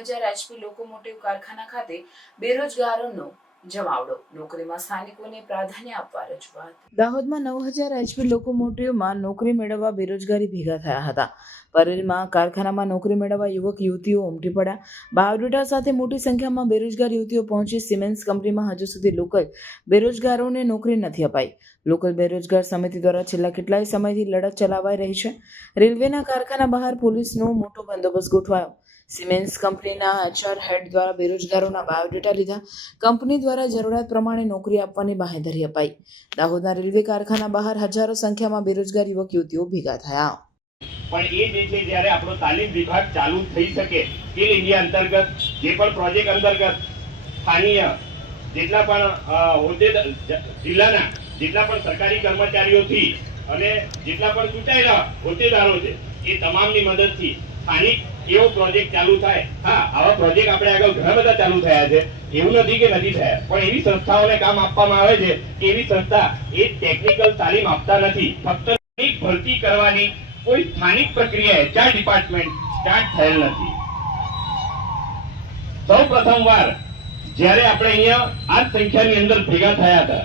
9000 HP locomotive કારખાના ખાતે બેરોજગારોનો જમાવડો, નોકરીમાં સ્થાનિકોને પ્રાધાન્ય આપવા રજૂઆત. દાહોદમાં 9000 HP લોકોમોટિવમાં નોકરી મેળવવા બેરોજગારી ભેગા થયા હતા. પરેલમાં કારખાનામાં નોકરી મેળવવા યુવક યુવતીઓ ઉમટી પડ્યા. બાયોડેટા સાથે મોટી સંખ્યામાં બેરોજગાર યુવતીઓ પહોંચી. સિમેન્સ કંપનીમાં હજુ સુધી લોકલ બેરોજગારોને નોકરી નથી અપાઈ. લોકલ બેરોજગાર સમિતિ દ્વારા છેલ્લા કેટલાય સમયથી લડત ચલાવાઈ રહી છે. રેલવેના કારખાના બહાર પોલીસનો મોટો બંદોબસ્ત ગોઠવાયો. સિમેન્સ કંપનીના HR હેડ દ્વારા બેરોજગારોના બાયોડેટા લીધા. કંપની દ્વારા જરૂરિયાત પ્રમાણે નોકરી આપવાની બાંહેધરી અપાઈ. દાહોદના રેલવે કારખાના બહાર હજારો સંખ્યામાં બેરોજગાર યુવક યુવતીઓ ભેગા થયા. પણ એ જે છે જ્યારે આપણો તાલીમ વિભાગ ચાલુ થઈ શકે, સ્કિલ ઇન્ડિયા અંતર્ગત જે પણ પ્રોજેક્ટ અંતર્ગત સ્થાનીય જેટલા પણ હોદ્દેદાર જિલ્લાના જેટલા પણ સરકારી કર્મચારીઓથી અને જેટલા પણ ચૂંટાયેલા હોદ્દેદારો છે એ તમામની મદદથી સ્થાનિક એવો પ્રોજેક્ટ ચાલુ થાય. હા, આવા પ્રોજેક્ટ આપણે આગળ ઘણા બધા ચાલુ થયા છે, એવું નથી કે નથી થયા, પણ એવી સંસ્થાઓને કામ આપવામાં આવે છે કે એવી સંસ્થા એ ટેકનિકલ તાલીમ આપતા નથી. ફક્ત ભરતી કરવાની કોઈ સ્થાનિક પ્રક્રિયા HR ડિપાર્ટમેન્ટ સ્ટાર્ટ થયેલ નથી. સૌ પ્રથમવાર જ્યારે આપણે અહીંયા આ સંખ્યાની અંદર ભેગા થયા હતા